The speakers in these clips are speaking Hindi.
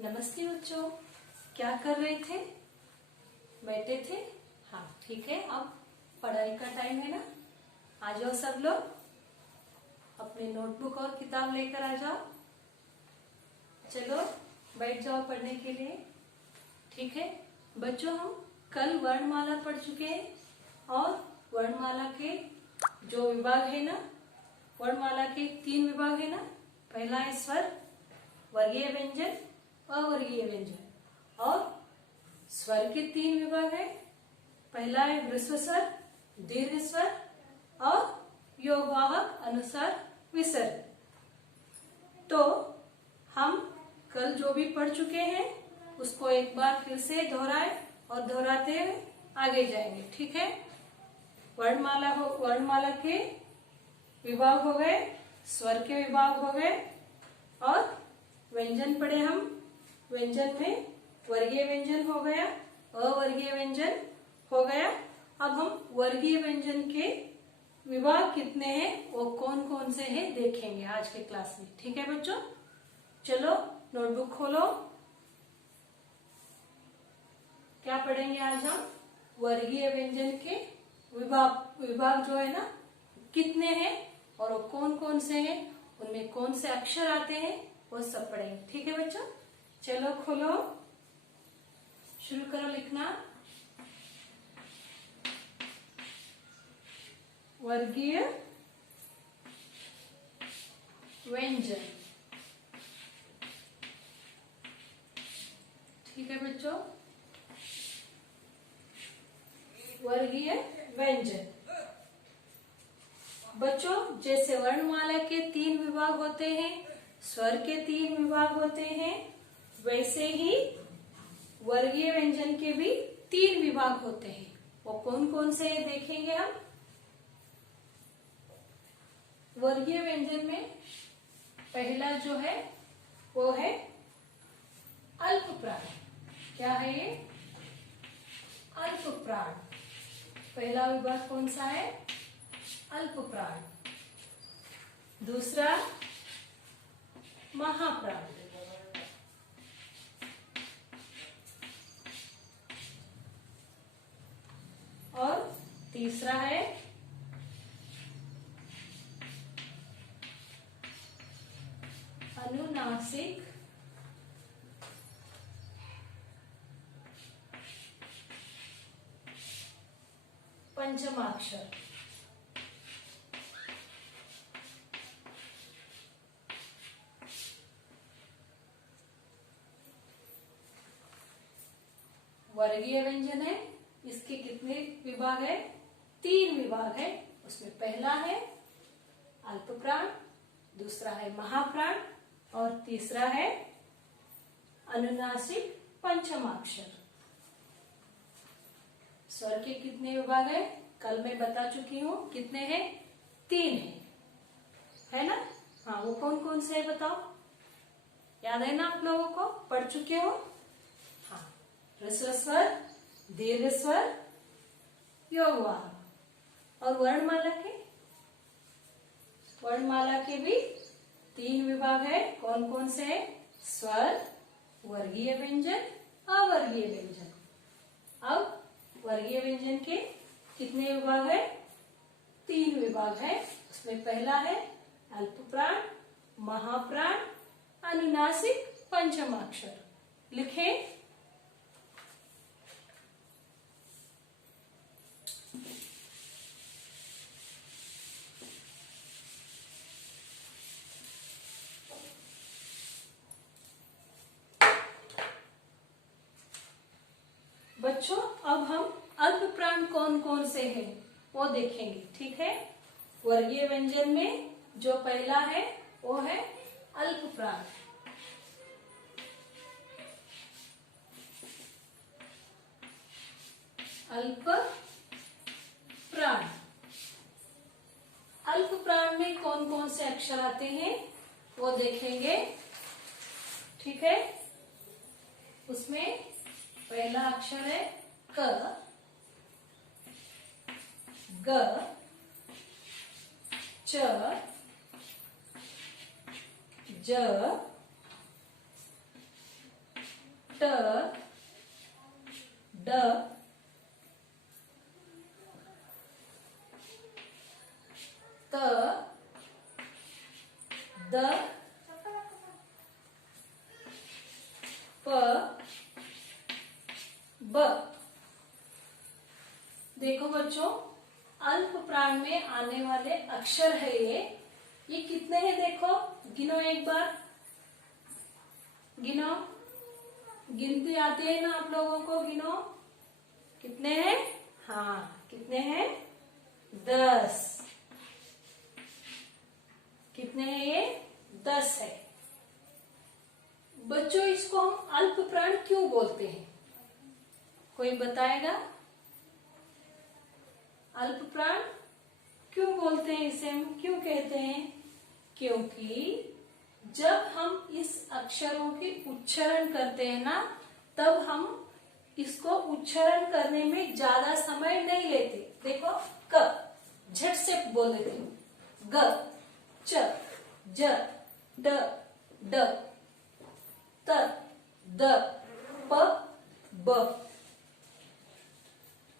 नमस्ते बच्चों, क्या कर रहे थे? बैठे थे? हाँ ठीक है। अब पढ़ाई का टाइम है ना। आ जाओ सब लोग, अपने नोटबुक और किताब लेकर आ जाओ। चलो बैठ जाओ पढ़ने के लिए। ठीक है बच्चों, हम कल वर्णमाला पढ़ चुके हैं और वर्णमाला के जो विभाग है ना, वर्णमाला के 3 विभाग है ना। पहला है स्वर, वर्गीय व्यंजन, अवर्गीय व्यंजन। और स्वर के 3 विभाग है। पहला है ह्रस्व स्वर, दीर्घ स्वर और योगवाहक अनुसार विसर्ग। तो हम कल जो भी पढ़ चुके हैं उसको एक बार फिर से दोहराए और दोहराते हुए आगे जाएंगे। ठीक है। वर्णमाला के विभाग हो गए, स्वर के विभाग हो गए और व्यंजन पढ़े हम। व्यंजन में वर्गीय व्यंजन हो गया, अवर्गीय व्यंजन हो गया। अब हम वर्गीय व्यंजन के विभाग कितने हैं, वो कौन कौन से हैं देखेंगे आज के क्लास में। ठीक है बच्चों, चलो नोटबुक खोलो। क्या पढ़ेंगे आज हम? वर्गीय व्यंजन के विभाग जो है ना कितने हैं और वो कौन कौन से हैं, उनमें कौन से अक्षर आते हैं, वो सब पढ़ेंगे। ठीक है बच्चों, चलो खोलो, शुरू करो लिखना। वर्गीय व्यंजन। ठीक है बच्चों, वर्गीय व्यंजन। बच्चों जैसे वर्णमाला के 3 विभाग होते हैं, स्वर के 3 विभाग होते हैं, वैसे ही वर्गीय व्यंजन के भी 3 विभाग होते हैं। वो कौन कौन से हैं देखेंगे हम। वर्गीय व्यंजन में पहला जो है वो है अल्प प्राण। क्या है ये? अल्प प्राण। पहला विभाग कौन सा है? अल्प प्राण। दूसरा महाप्राण। और तीसरा है अनुनासिक पंचमाक्षर। वर्गीय व्यंजन है, इसके कितने विभाग है? 3 विभाग है। उसमें पहला है अल्पप्राण, दूसरा है महाप्राण और तीसरा है अनुनासिक पंचमाक्षर। स्वर के कितने विभाग है? कल मैं बता चुकी हूँ कितने हैं? 3 है ना। हाँ, वो कौन कौन से है बताओ, याद है ना आप लोगों को? पढ़ चुके हो। हाँ, ह्रस्व स्वर, दीर्घ स्वर, योगवाहक। और वर्णमाला के भी 3 विभाग है। कौन कौन से है? स्वर, वर्गीय व्यंजन, अवर्गीय व्यंजन। अब वर्गीय व्यंजन के कितने विभाग है? 3 विभाग है। उसमें पहला है अल्पप्राण, महाप्राण, अनुनासिक पंचमाक्षर। लिखें। बच्चों अब हम अल्प प्राण कौन कौन से हैं वो देखेंगे। ठीक है। वर्गीय व्यंजन में जो पहला है वो है अल्प प्राण। अल्प प्राण। अल्प प्राण में कौन कौन से अक्षर आते हैं वो देखेंगे। ठीक है। उसमें पहला अक्षर है क, ग, च, ज, ट ड त द प ब। देखो बच्चों, अल्प प्राण में आने वाले अक्षर है ये कितने हैं देखो, गिनो एक बार, गिनो, गिनती आती है ना आप लोगों को, गिनो कितने हैं। हाँ कितने हैं, 10। कितने हैं ये, 10 है। बच्चों इसको हम अल्प प्राण क्यों बोलते हैं, कोई बताएगा। अल्प प्राण क्यों बोलते हैं, इसे हम क्यों कहते हैं, क्योंकि जब हम इस अक्षरों की उच्चारण करते हैं ना, तब हम इसको उच्चारण करने में ज्यादा समय नहीं लेते। देखो, क झट से बोल देते हैं, ग च ज ड ड त द प ब।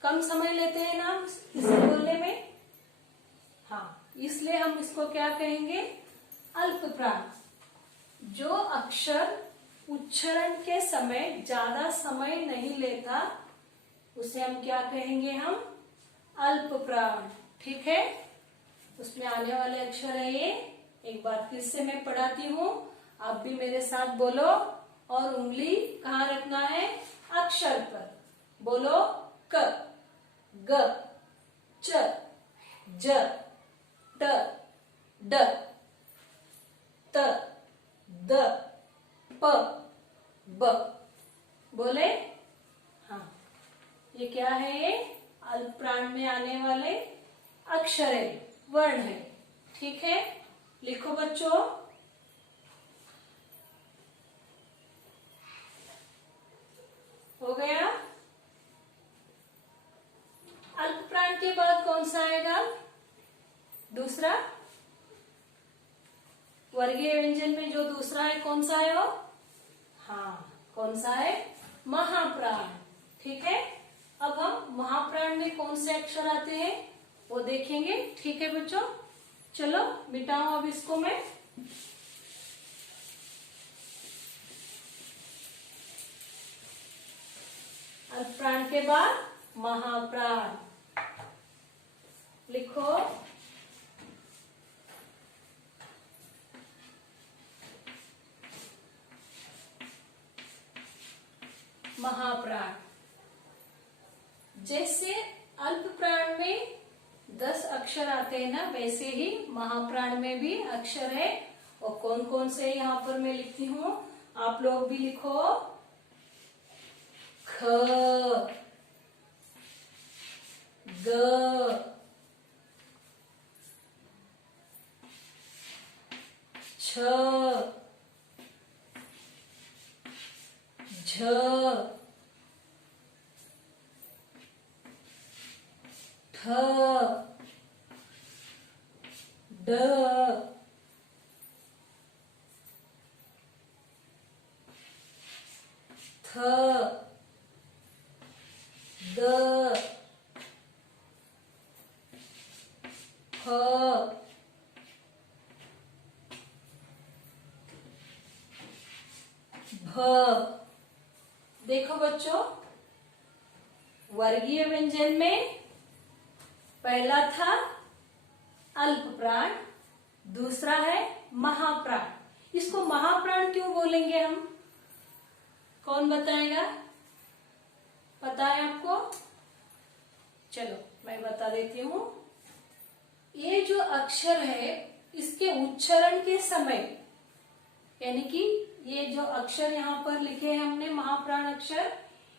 कम समय लेते हैं ना इसे बोलने में। हाँ, इसलिए हम इसको क्या कहेंगे, अल्प प्राण। जो अक्षर उच्चारण के समय ज्यादा समय नहीं लेता उसे हम क्या कहेंगे, हम अल्प प्राण। ठीक है, उसमें आने वाले अक्षर है ये। एक बार फिर से मैं पढ़ाती हूँ, आप भी मेरे साथ बोलो और उंगली कहाँ रखना है, अक्षर पर। बोलो, क ग च ज ट ड त द प ब। बोले, हाँ, ये क्या है, ये अल्प प्राण में आने वाले अक्षर है, वर्ण है। ठीक है, लिखो बच्चों। हो गया। अल्प प्राण के बाद कौन सा आएगा, दूसरा। वर्गीय व्यंजन में जो दूसरा है कौन सा है वो, हाँ कौन सा है, महाप्राण। ठीक है, अब हम महाप्राण में कौन से अक्षर आते हैं वो देखेंगे। ठीक है बच्चों, चलो मिटाऊं अब इसको मैं। अल्प प्राण के बाद महाप्राण, लिखो। महाप्राण, जैसे अल्प प्राण में 10 अक्षर आते हैं ना, वैसे ही महाप्राण में भी अक्षर है। और कौन कौन से यहाँ पर मैं लिखती हूँ, आप लोग भी लिखो। ख ग छ झ ठ ड थ द फ भ। देखो बच्चों, वर्गीय व्यंजन में पहला था अल्प प्राण, दूसरा है महाप्राण। इसको महाप्राण क्यों बोलेंगे हम, कौन बताएगा, पता है आपको। चलो मैं बता देती हूँ। ये जो अक्षर है इसके उच्चारण के समय, यानी कि ये जो अक्षर यहाँ पर लिखे हैं हमने महाप्राण अक्षर,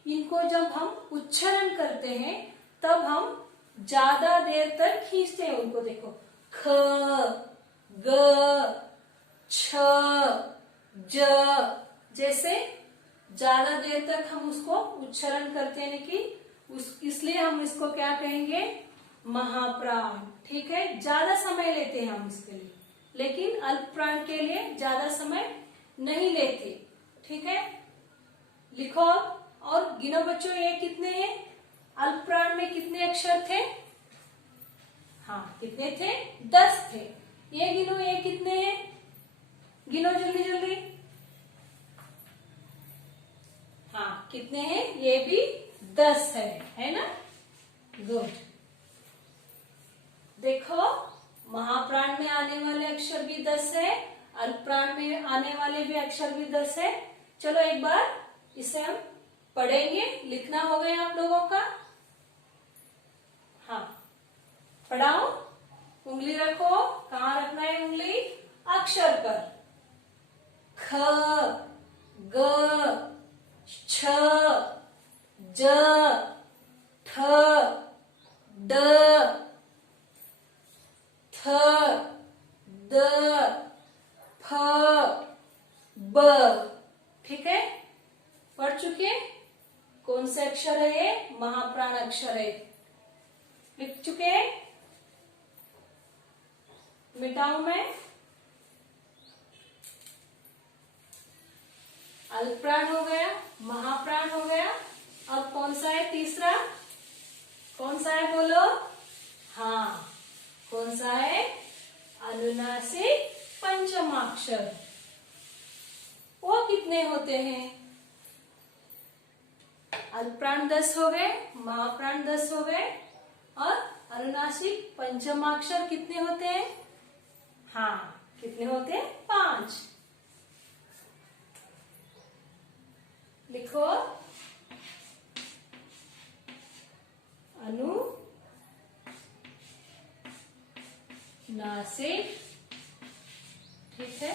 इनको जब हम उच्चारण करते हैं तब हम ज्यादा देर तक खींचते हैं उनको। देखो, ख ग छ ज, जैसे ज्यादा देर तक हम उसको उच्चारण करते हैं कि इसलिए हम इसको क्या कहेंगे, महाप्राण। ठीक है, ज्यादा समय लेते हैं हम इसके लिए, लेकिन अल्प प्राण के लिए ज्यादा समय नहीं लेते। ठीक है, लिखो और गिनो बच्चों, ये कितने हैं? अल्प प्राण में कितने अक्षर थे? हाँ, कितने थे? 10 थे। ये गिनो, ये कितने हैं? गिनो जल्दी जल्दी। हाँ, कितने हैं? ये भी 10 है ना? गुड। देखो, महाप्राण में आने वाले अक्षर भी 10 है, अल्प प्राण में आने वाले भी अक्षर भी 10 है। चलो एक बार इसे हम पढ़ेंगे। लिखना हो गया आप लोगों का? हाँ, पढ़ाओ। उंगली रखो। कहाँ रखना है उंगली? अक्षर पर। ख, ग, छ, ज, ठ, ड, थ, द, फ, ब। ठीक है, पढ़ चुके? कौन से अक्षर है ये? महाप्राण अक्षर है। लिख चुके? मिटाऊं मैं? अल्पप्राण हो गया, महाप्राण हो गया। अब कौन सा है तीसरा? कौन सा है बोलो? हाँ, कौन सा है? अनुनासिक पंचमाक्षर। वो कितने होते हैं? अल्पप्राण 10 हो गए, महाप्राण 10 हो गए, और अनुनासिक पंचमाक्षर कितने होते हैं? हाँ, कितने होते हैं? 5। लिखो, अनुनासिक। ठीक है,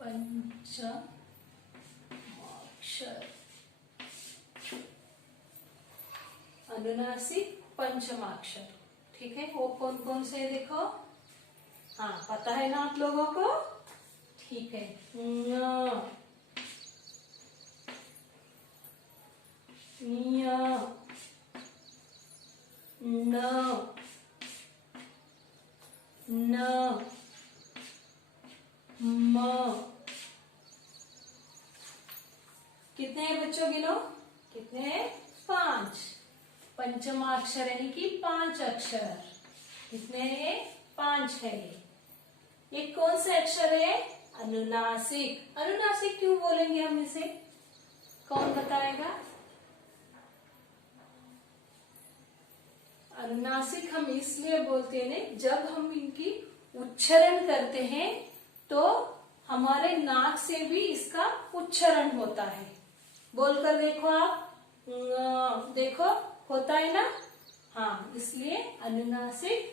पंचमाक्षर, अनुनासिक पंचमाक्षर। ठीक है, वो कौन कौन से देखो? हाँ, पता है ना आप लोगों को? ठीक है, ङ, ञ, न, न, म। कितने हैं बच्चों? गिनो, कितने हैं? 5। पंचमाक्षर यानी कि 5 अक्षर। कितने हैं? 5 है। ये कौन से अक्षर है? अनुनासिक। अनुनासिक क्यों बोलेंगे हम इसे? कौन बताएगा? अनुनासिक हम इसलिए बोलते हैं, जब हम इनकी उच्चारण करते हैं तो हमारे नाक से भी इसका उच्चारण होता है। बोलकर देखो आप, देखो होता है ना? हाँ, इसलिए अनुनासिक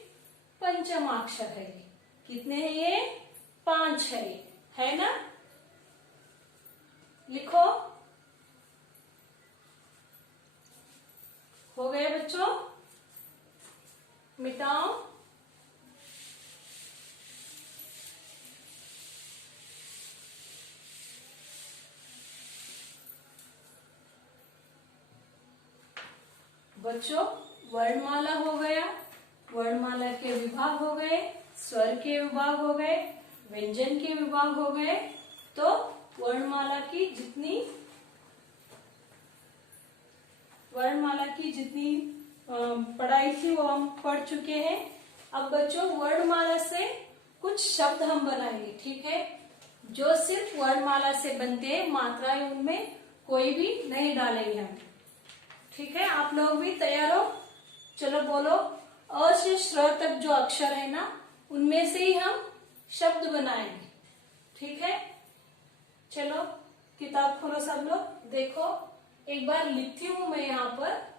पंचमाक्षर है। कितने हैं ये? 5 है ना? लिखो। हो गए बच्चों? मिटाओ। बच्चों, वर्णमाला हो गया, वर्णमाला के विभाग हो गए, स्वर के विभाग हो गए, व्यंजन के विभाग हो गए। तो वर्णमाला की जितनी पढ़ाई थी वो हम पढ़ चुके हैं। अब बच्चों, वर्णमाला से कुछ शब्द हम बनाएंगे। ठीक है, जो सिर्फ वर्णमाला से बनते हैं, मात्राएं उनमें कोई भी नहीं डालेंगे हम। ठीक है, आप लोग भी तैयार हो? चलो बोलो। अ से श्र तक जो अक्षर है ना, उनमें से ही हम शब्द बनाएंगे। ठीक है, चलो किताब खोलो सब लोग। देखो, एक बार लिखती हूं मैं यहाँ पर,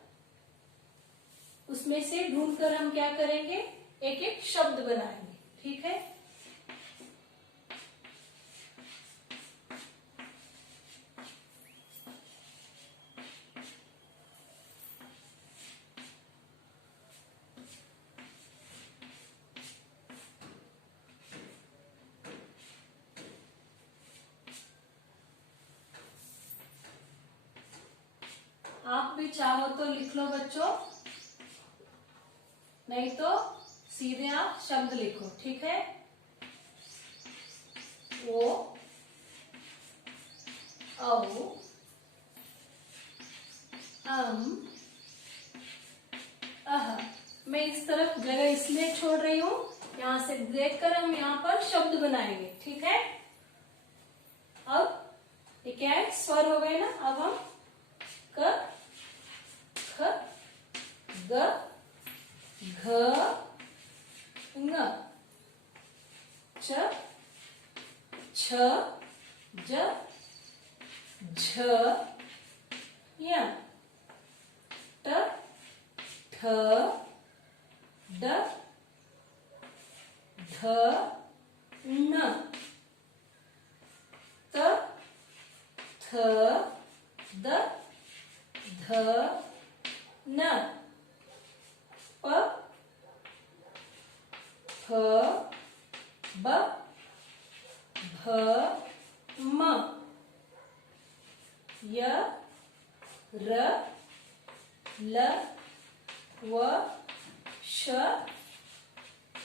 उसमें से ढूंढकर हम क्या करेंगे? एक एक शब्द बनाएंगे। ठीक है, भी चाहो तो लिख लो बच्चों, नहीं तो सीधे आप शब्द लिखो, ठीक है। ओ, औ, अह। मैं इस तरफ जगह इसलिए छोड़ रही हूँ, यहाँ से देखकर हम यहाँ पर शब्द बनाएंगे, ठीक है। अब ये क्या है, स्वर हो गए ना। अब हम क, ख, ग, घ, ङ, च, छ, ज, झ, य, ट, ठ, ड, ध, न, त, थ, द, ध, न, प, फ, ब, भ, म, य, र, ल, व, श,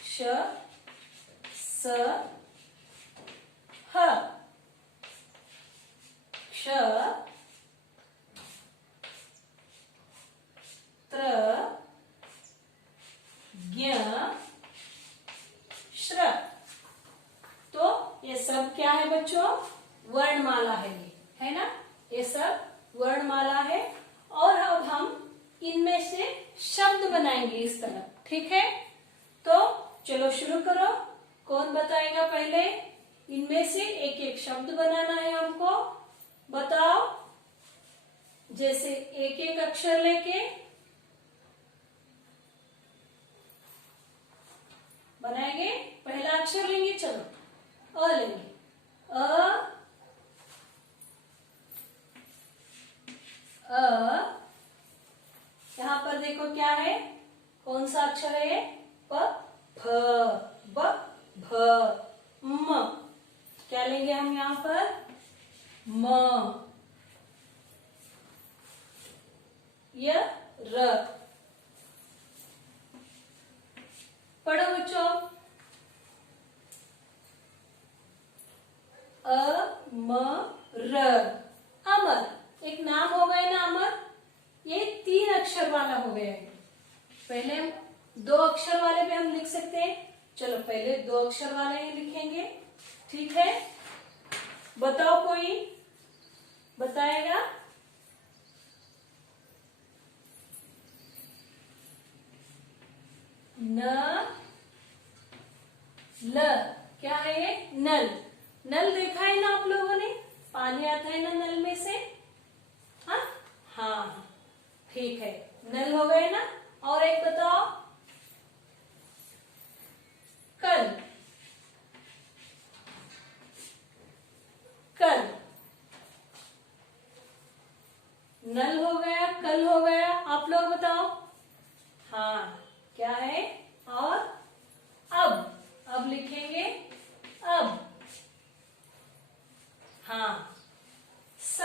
श, स, ह, क्ष, त्र, ज्ञ, श्र। तो ये सब क्या है बच्चों, वर्णमाला है, ये है ना, ये सब वर्णमाला है। और अब हम इनमें से शब्द बनाएंगे इस तरह, ठीक है। तो चलो शुरू करो, कौन बताएगा पहले। इनमें से एक एक शब्द बनाना है हमको, बताओ। जैसे एक एक अक्षर लेके बनाएंगे। पहला अक्षर लेंगे, चलो अ लेंगे। यहाँ पर देखो क्या है, कौन सा अक्षर है, प, फ, ब, भ, म। क्या लेंगे हम यहाँ पर, म, य, र। पढ़ो बच्चों, अमर, अमर एक नाम हो गए ना, अमर। ये 3 अक्षर वाला हो गया है। पहले हम 2 अक्षर वाले भी हम लिख सकते हैं। चलो पहले 2 अक्षर वाले ही लिखेंगे, ठीक है। बताओ, कोई बताएगा। न, ल, क्या है ये, नल। नल देखा है ना आप लोगों ने, पानी आता है ना नल में से। हाँ हाँ, ठीक है, नल हो गए ना। और एक बताओ, कल, कल। नल हो गया, कल हो गया। आप लोग बताओ। हाँ, क्या है, और अब लिखेंगे, अब। हाँ, स।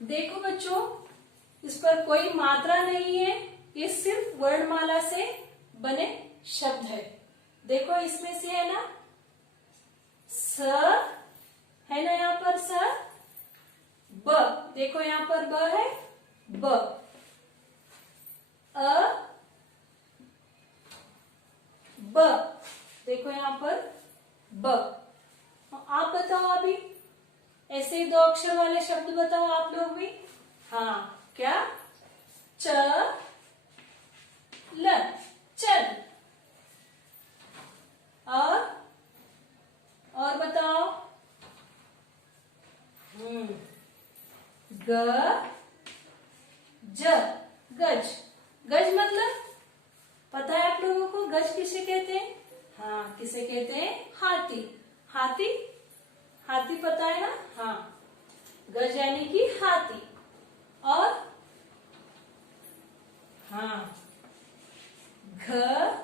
देखो बच्चों, इस पर कोई मात्रा नहीं है, ये सिर्फ वर्णमाला से बने शब्द है। देखो इसमें से है ना, स है ना, यहाँ पर स। ब, देखो यहाँ पर ब है, ब। अ, ब, देखो यहाँ पर ब। आप बताओ अभी, ऐसे ही 2 अक्षर वाले शब्द बताओ आप लोग भी। हाँ, क्या, च, ल, चल। और बताओ, ग, ज, गज। गज मतलब पता है आप लोगों को, गज किसे कहते हैं। हाँ, किसे कहते हैं, हाथी। हाथी, हाथी पता है ना। हाँ, गज यानी कि हाथी। और हाँ, घर,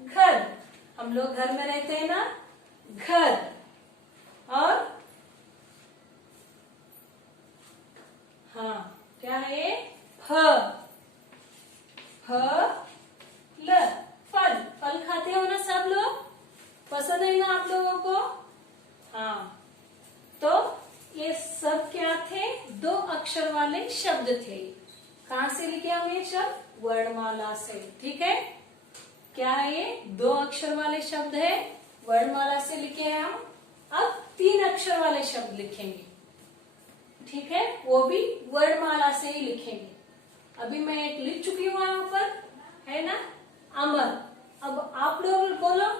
घर। हम लोग घर में रहते हैं ना, घर। और अक्षर वाले शब्द थे। कहाँ से लिखे हम ये शब्द? वर्णमाला से। ठीक है, क्या है ये? 2 अक्षर वाले शब्द है, वर्णमाला से लिखे हैं हम। अब 3 अक्षर वाले शब्द लिखेंगे। ठीक है, वो भी वर्णमाला से ही लिखेंगे। अभी मैं एक लिख चुकी हूँ यहाँ पर, है ना, अमर। अब आप लोग बोलो।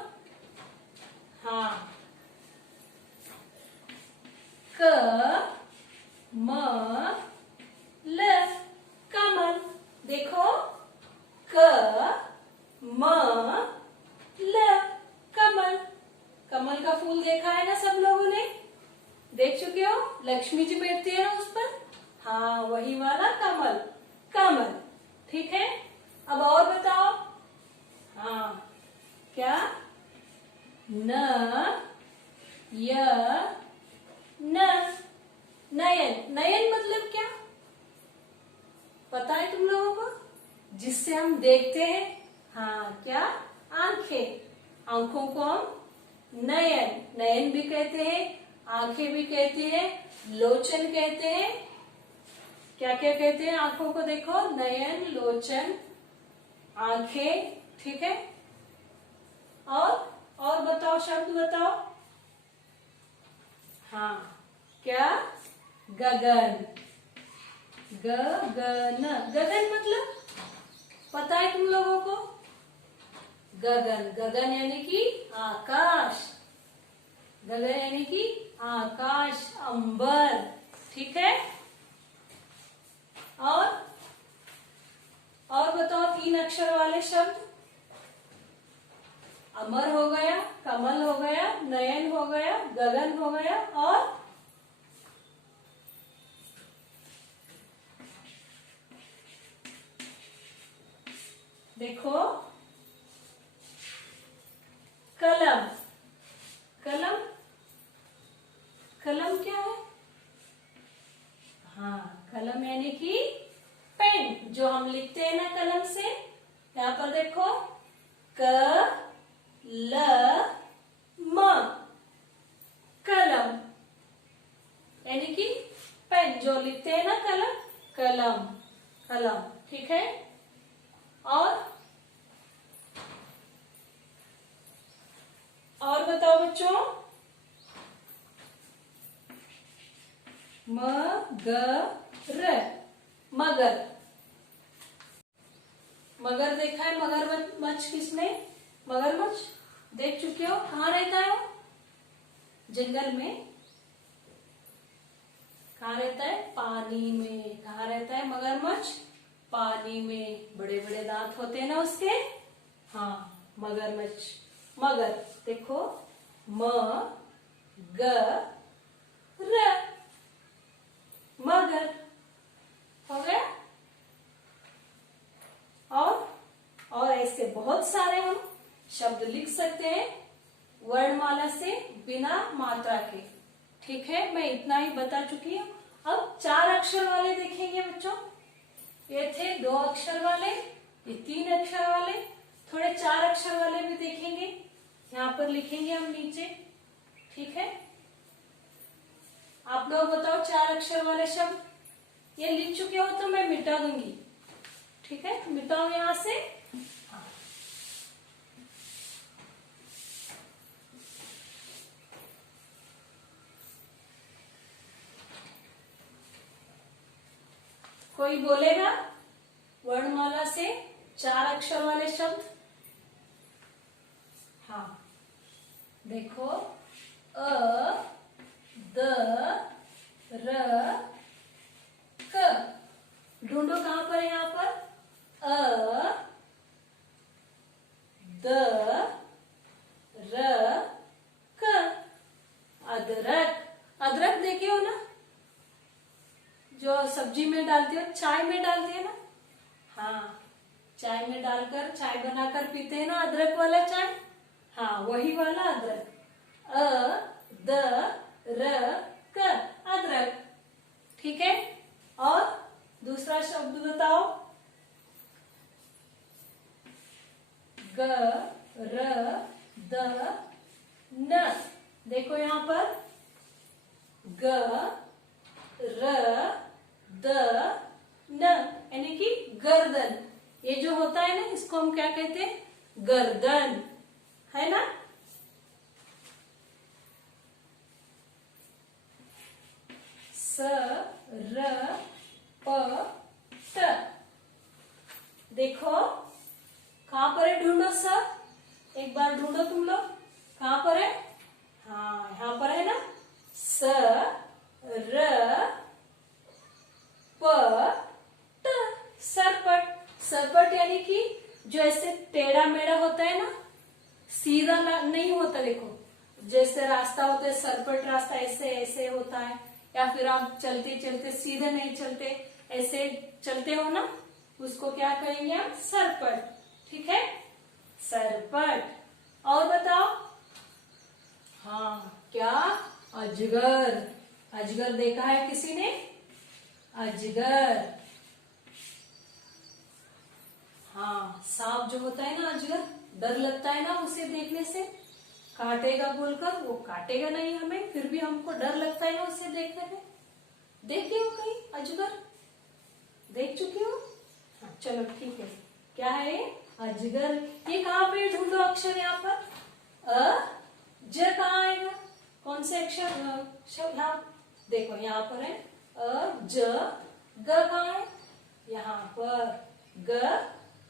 हाँ, क म ल, कमल। देखो, क म ल, कमल। कमल का फूल देखा है ना सब लोगों ने? देख चुके हो? लक्ष्मी जी बैठती है ना उस पर। हाँ, वही वाला कमल, कमल। ठीक है, अब और बताओ। हाँ, क्या? न य न, नयन। नयन मतलब क्या पता है तुम लोगों को? जिससे हम देखते हैं। हाँ, क्या? आंखें। आंखों को हम नयन, नयन भी कहते हैं, आंखें भी कहते हैं, लोचन कहते हैं। क्या क्या कहते हैं आंखों को? देखो, नयन, लोचन, आंखें। ठीक है, और बताओ, शब्द बताओ। हाँ, क्या? गगन। गगन। गगन मतलब पता है तुम लोगों को? गगन, गगन यानी कि आकाश। गगन यानी कि आकाश, अंबर। ठीक है, और बताओ 3 अक्षर वाले शब्द। अमर हो गया, कमल हो गया, नयन हो गया, गगन हो गया, और देखो, कलम। कलम, कलम क्या है? हाँ, कलम यानी कि पेन, जो हम लिखते हैं ना कलम से। यहाँ पर देखो, क ल म, कलम यानी कि पेन, जो लिखते हैं ना कलम, कलम, कलम। ठीक है, और बताओ बच्चों। मगर, मगर। मगर देखा है? मगरमच्छ किसने? मगरमच्छ देख चुके हो? कहाँ रहता है वो? जंगल में। कहाँ रहता है? पानी में। कहाँ रहता है मगरमच्छ? पानी में। बड़े बड़े दांत होते हैं ना उसके। हाँ, मगरमच्छ। मगर देखो, म ग र, मगर। हो गया। और ऐसे बहुत सारे हम शब्द लिख सकते हैं वर्णमाला से, बिना मात्रा के। ठीक है, मैं इतना ही बता चुकी हूँ। अब 4 अक्षर वाले देखेंगे बच्चों। ये थे 2 अक्षर वाले, ये 3 अक्षर वाले, थोड़े 4 अक्षर वाले भी देखेंगे। यहाँ पर लिखेंगे हम नीचे। ठीक है, आप लोग बताओ 4 अक्षर वाले शब्द। ये लिख चुके हो तो मैं मिटा दूंगी। ठीक है, मिटाओ यहां से। हाँ। कोई बोलेगा वर्णमाला से 4 अक्षर वाले शब्द? हाँ, देखो, अ द र क। ढूंढो कहां पर है? यहाँ पर अ द र क, अदरक। अदरक देखे हो ना, जो सब्जी में डालती हो, चाय में डालती है ना। हाँ, चाय में डालकर चाय बनाकर पीते हैं ना, अदरक वाला चाय। हाँ, वही वाला अदरक। अ द र क, अदरक। ठीक है, और दूसरा शब्द बताओ। ग र द न। देखो यहाँ पर ग र यानी कि गर्दन। ये जो होता है ना, इसको हम क्या कहते हैं? गर्दन, है ना। स र प ट। देखो कहां पर है, ढूंढो सब, एक बार ढूंढो तुम लोग, कहां पर है? हाँ, यहां पर है ना। स र प ट, सरपट। सरपट यानी कि जो ऐसे टेढ़ा मेढ़ा होता है ना, सीधा नहीं होता। देखो जैसे रास्ता होता है, सरपट रास्ता ऐसे ऐसे होता है, या फिर आप चलते चलते सीधे नहीं चलते, ऐसे चलते हो ना, उसको क्या कहेंगे हम? सरपट। ठीक है, सरपट। और बताओ। हाँ, क्या? अजगर। अजगर देखा है किसी ने? अजगर। हाँ, सांप जो होता है ना, अजगर, डर लगता है ना उसे देखने से, काटेगा बोलकर, वो काटेगा नहीं हमें, फिर भी हमको डर लगता है ना उसे देखने में। देखे हो कहीं अजगर? देख चुके हो? हाँ, चलो ठीक है। क्या है ये? अजगर। ये कहाँ पे? ढूंढो अक्षर यहाँ पर। ज कहाँ आएगा? कौन से अक्षर? शब्द यहाँ देखो, यहाँ पर है ज। ग कहाँ है? यहाँ पर ग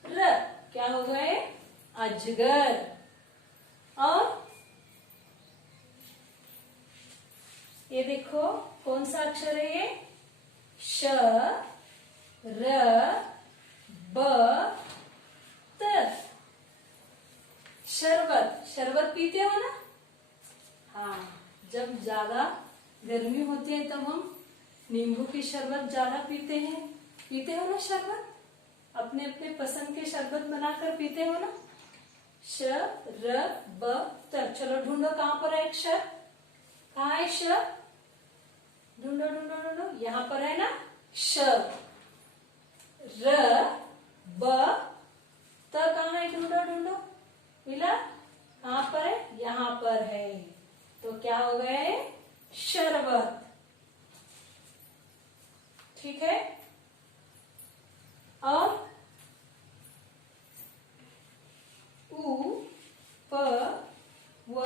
र। क्या हो गए? अजगर। और ये देखो कौन सा अक्षर है ये? श र ब त। शरबत। शरबत पीते हो ना? हाँ, जब ज्यादा गर्मी होती है तब हम नींबू की शरबत ज्यादा पीते हैं। पीते हो ना शरबत? अपने अपने पसंद के शरबत बनाकर पीते हो ना? श र ब त। चलो ढूंढो कहाँ पर है अक्षर? कहाँ है श? ढूंढो ढूंढो ढूंढो, यहाँ पर है ना श। र ब त कहाँ है? ढूंढो ढूंढो, मिला? कहाँ पर है? यहाँ पर है। तो क्या हो गए? शरबत। ठीक है। और उ प व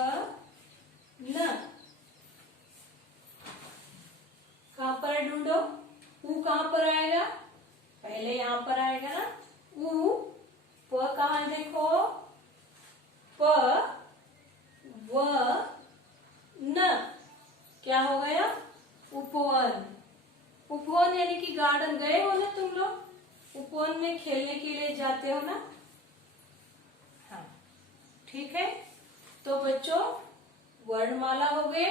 न। कहां पर है? ढूंढो। ऊ कहां पर आएगा? पहले यहां पर आएगा ना ऊ। प कहां? देखो, प व न। क्या हो गया? उपवन। उपवन यानी कि गार्डन। गए हो ना तुम लोग? उपवन में खेलने के लिए जाते हो ना? हाँ, ठीक है। तो बच्चों, वर्णमाला हो गए,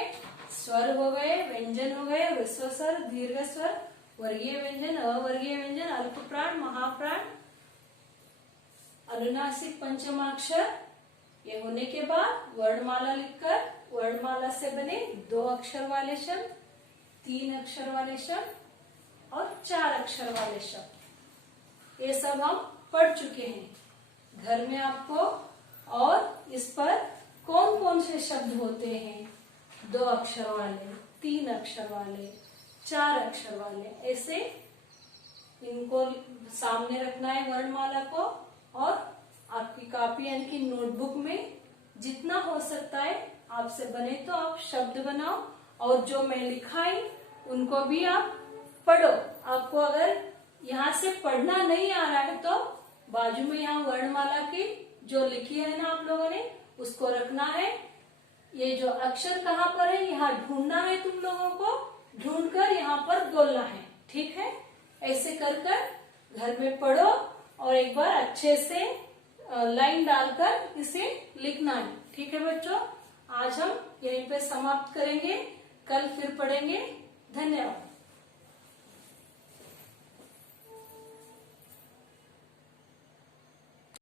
स्वर हो गए, व्यंजन हो गए, ह्रस्व स्वर, दीर्घ स्वर, वर्गीय व्यंजन, अवर्गीय व्यंजन, अल्प प्राण, महाप्राण, अनुनासिक, पंचमाक्षर। ये होने के बाद वर्णमाला लिखकर, वर्णमाला से बने 2 अक्षर वाले शब्द, 3 अक्षर वाले शब्द और 4 अक्षर वाले शब्द, ये सब हम पढ़ चुके हैं घर में आपको। और इस पर कौन कौन से शब्द होते हैं? 2 अक्षर वाले, 3 अक्षर वाले, 4 अक्षर वाले, ऐसे इनको सामने रखना है वर्णमाला को। और आपकी कॉपी यानी कि नोटबुक में जितना हो सकता है आपसे बने तो आप शब्द बनाओ, और जो मैं लिखाई उनको भी आप पढ़ो। आपको अगर यहाँ से पढ़ना नहीं आ रहा है तो बाजू में यहाँ वर्णमाला की जो लिखी है ना आप लोगों ने, उसको रखना है। ये जो अक्षर कहाँ पर है यहाँ ढूंढना है तुम लोगों को, ढूंढकर यहाँ पर बोलना है। ठीक है, ऐसे कर कर घर में पढ़ो और एक बार अच्छे से लाइन डालकर इसे लिखना है। ठीक है बच्चों, आज हम यहीं पे समाप्त करेंगे, कल फिर पढ़ेंगे। धन्यवाद।